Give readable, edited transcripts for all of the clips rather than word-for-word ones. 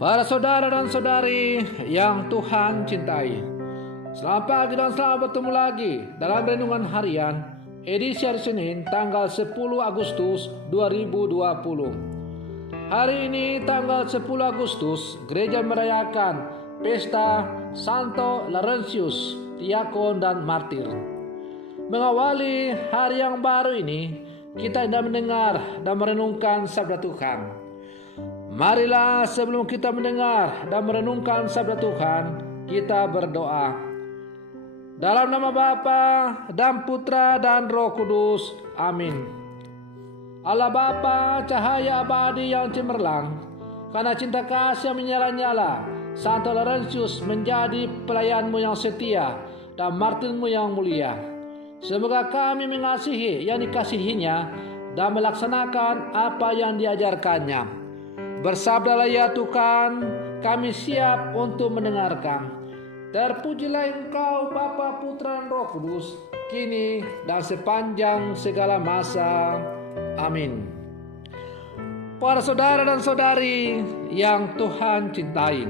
Para saudara dan saudari yang Tuhan cintai, selamat pagi dan selamat bertemu lagi dalam renungan harian edisi hari Senin tanggal 10 Agustus 2020. Hari ini tanggal 10 Agustus gereja merayakan pesta Santo Laurentius, diakon dan martir. Mengawali hari yang baru ini, kita hendak mendengar dan merenungkan sabda Tuhan. Marilah sebelum kita mendengar dan merenungkan sabda Tuhan, kita berdoa. Dalam nama Bapa dan Putra dan Roh Kudus. Amin. Allah Bapa, cahaya abadi yang cemerlang, karena cinta kasih yang menyala-nyala, Santo Laurentius menjadi pelayanmu yang setia dan martirmu yang mulia. Semoga kami mengasihi yang dikasihinya dan melaksanakan apa yang diajarkannya. Bersabdalah ya Tuhan, kami siap untuk mendengarkan. Terpujilah Engkau Bapa, Putra, dan Roh Kudus, kini dan sepanjang segala masa. Amin. Para saudara dan saudari yang Tuhan cintai,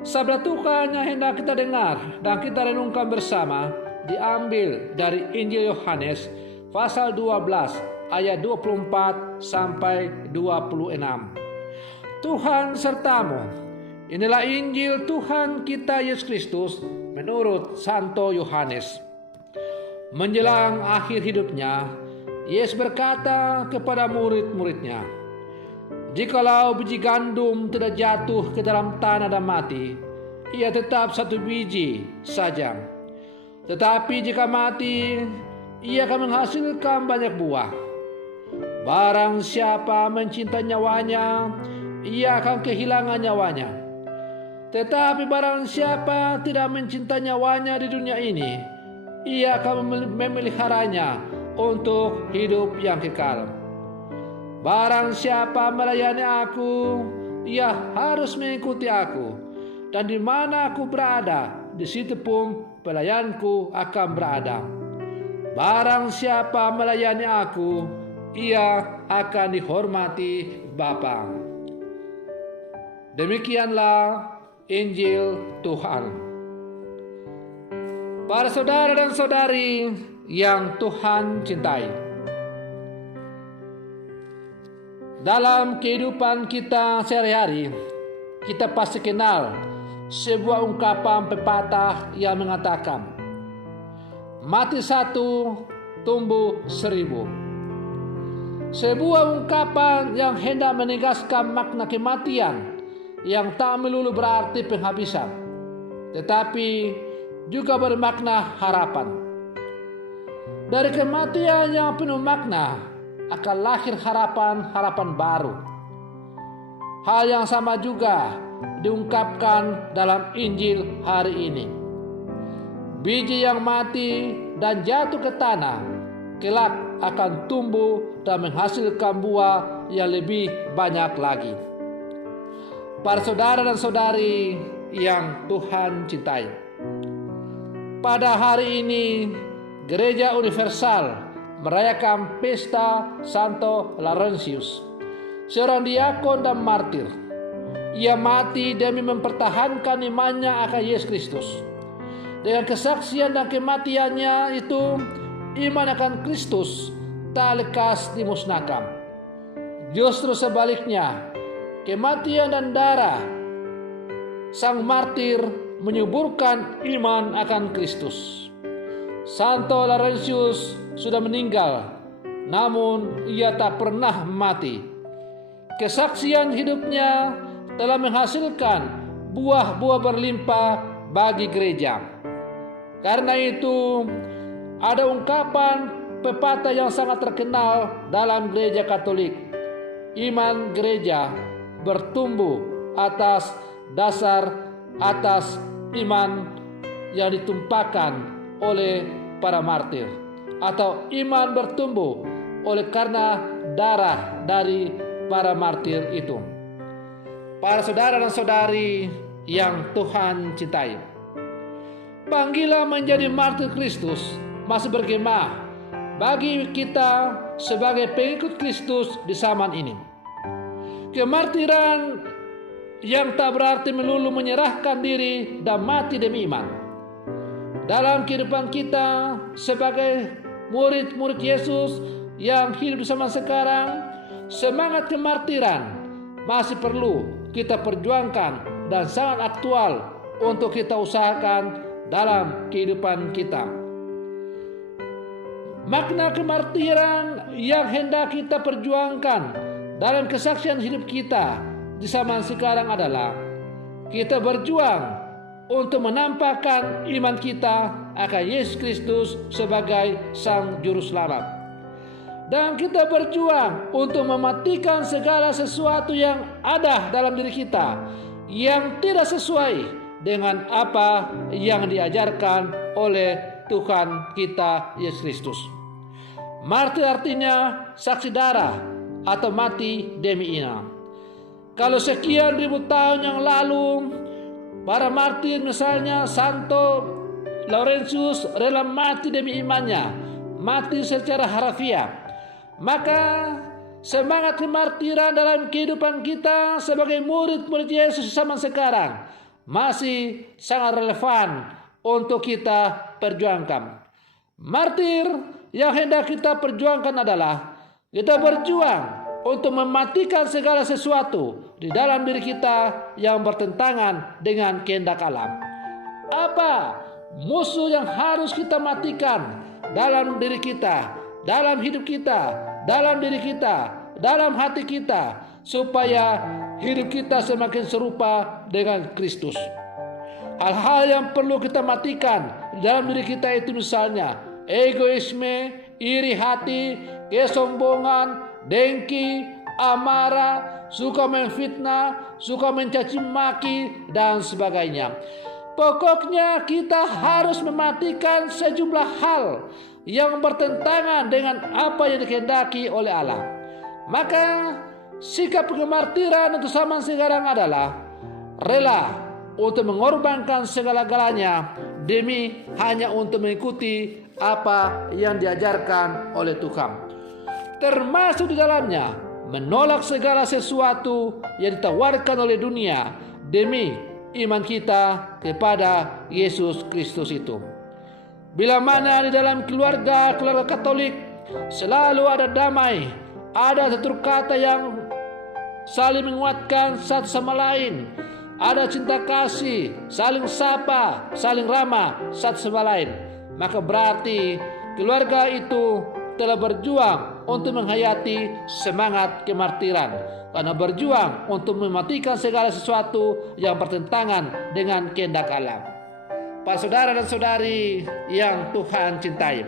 sabda Tuhan yang hendak kita dengar dan kita renungkan bersama diambil dari Injil Yohanes pasal 12 ayat 24 sampai 26. Tuhan sertamu. Inilah Injil Tuhan kita Yesus Kristus menurut Santo Yohanes. Menjelang akhir hidupnya, Yesus berkata kepada murid-muridnya, "Jikalau biji gandum tidak jatuh ke dalam tanah dan mati, ia tetap satu biji saja. Tetapi jika mati, ia akan menghasilkan banyak buah. Barang siapa mencintai nyawanya, ia akan kehilangan nyawanya. Tetapi barang siapa tidak mencintai nyawanya di dunia ini, ia akan memeliharanya untuk hidup yang kekal. Barang siapa melayani aku, ia harus mengikuti aku. Dan di mana aku berada, di situ pun pelayanku akan berada. Barang siapa melayani aku, ia akan dihormati Bapa." Demikianlah Injil Tuhan. Para saudara dan saudari yang Tuhan cintai, dalam kehidupan kita sehari-hari, kita pasti kenal sebuah ungkapan pepatah yang mengatakan, "Mati satu, tumbuh seribu." Sebuah ungkapan yang hendak menegaskan makna kematian yang tak melulu berarti penghabisan, tetapi juga bermakna harapan. Dari kematian yang penuh makna akan lahir harapan-harapan baru. Hal yang sama juga diungkapkan dalam Injil hari ini. Biji yang mati dan jatuh ke tanah kelak akan tumbuh dan menghasilkan buah yang lebih banyak lagi. Para saudara dan saudari yang Tuhan cintai, pada hari ini Gereja Universal merayakan pesta Santo Laurentius, seorang diakon dan martir. Ia mati demi mempertahankan imannya akan Yesus Kristus. Dengan kesaksian dan kematiannya itu, iman akan Kristus tak lekas dimusnahkan. Justru sebaliknya, kematian dan darah sang martir menyuburkan iman akan Kristus. Santo Laurentius sudah meninggal, namun ia tak pernah mati. Kesaksian hidupnya telah menghasilkan buah-buah berlimpah bagi gereja. Karena itu, ada ungkapan pepatah yang sangat terkenal dalam gereja Katolik. Iman gereja bertumbuh atas dasar iman yang ditumpahkan oleh para martir, atau iman bertumbuh oleh karena darah dari para martir itu. Para saudara dan saudari yang Tuhan cintai, panggilan menjadi martir Kristus masih bergema bagi kita sebagai pengikut Kristus di zaman ini. Kemartiran yang tak berarti melulu menyerahkan diri dan mati demi iman. Dalam kehidupan kita sebagai murid-murid Yesus yang hidup zaman sekarang, semangat kemartiran masih perlu kita perjuangkan dan sangat aktual untuk kita usahakan dalam kehidupan kita. Makna kemartiran yang hendak kita perjuangkan dalam kesaksian hidup kita di zaman sekarang adalah kita berjuang untuk menampakkan iman kita akan Yesus Kristus sebagai Sang Juru Selamat. Dan kita berjuang untuk mematikan segala sesuatu yang ada dalam diri kita yang tidak sesuai dengan apa yang diajarkan oleh Tuhan kita Yesus Kristus. Martir artinya saksi darah atau mati demi iman. Kalau sekian ribu tahun yang lalu para martir misalnya Santo Laurentius rela mati demi imannya, mati secara harfiah, maka semangat kemartiran dalam kehidupan kita sebagai murid-murid Yesus zaman sekarang masih sangat relevan untuk kita perjuangkan. Martir yang hendak kita perjuangkan adalah kita berjuang untuk mematikan segala sesuatu di dalam diri kita yang bertentangan dengan kehendak Allah. Apa musuh yang harus kita matikan dalam diri kita, dalam hidup kita, dalam diri kita, dalam hati kita, supaya hidup kita semakin serupa dengan Kristus? Hal-hal yang perlu kita matikan dalam diri kita itu misalnya egoisme, iri hati, kesombongan, dengki, amarah, suka menfitnah, suka mencaci maki, dan sebagainya. Pokoknya kita harus mematikan sejumlah hal yang bertentangan dengan apa yang dikehendaki oleh Allah. Maka sikap kemartiran untuk zaman sekarang adalah rela untuk mengorbankan segala-galanya demi hanya untuk mengikuti apa yang diajarkan oleh Tuhan, termasuk di dalamnya menolak segala sesuatu yang ditawarkan oleh dunia demi iman kita kepada Yesus Kristus itu. Bila mana di dalam keluarga Katolik selalu ada damai, ada tutur kata yang saling menguatkan satu sama lain, ada cinta kasih, saling sapa, saling ramah satu sama lain, maka berarti keluarga itu telah berjuang untuk menghayati semangat kemartiran, karena berjuang untuk mematikan segala sesuatu yang bertentangan dengan kehendak Allah. Para saudara dan saudari yang Tuhan cintai,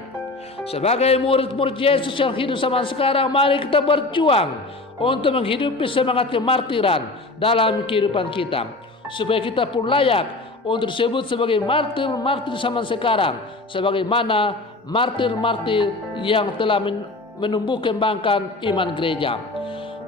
sebagai murid-murid Yesus yang hidup zaman sekarang, mari kita berjuang untuk menghidupi semangat kemartiran dalam kehidupan kita, supaya kita pun layak untuk disebut sebagai martir-martir zaman sekarang, sebagaimana martir-martir yang telah menumbuh kembangkan iman gereja.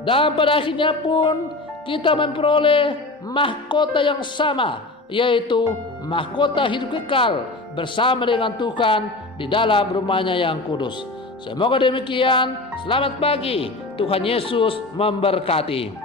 Dan pada akhirnya pun kita memperoleh mahkota yang sama, yaitu mahkota hidup kekal bersama dengan Tuhan di dalam rumahnya yang kudus. Semoga demikian. Selamat pagi. Tuhan Yesus memberkati.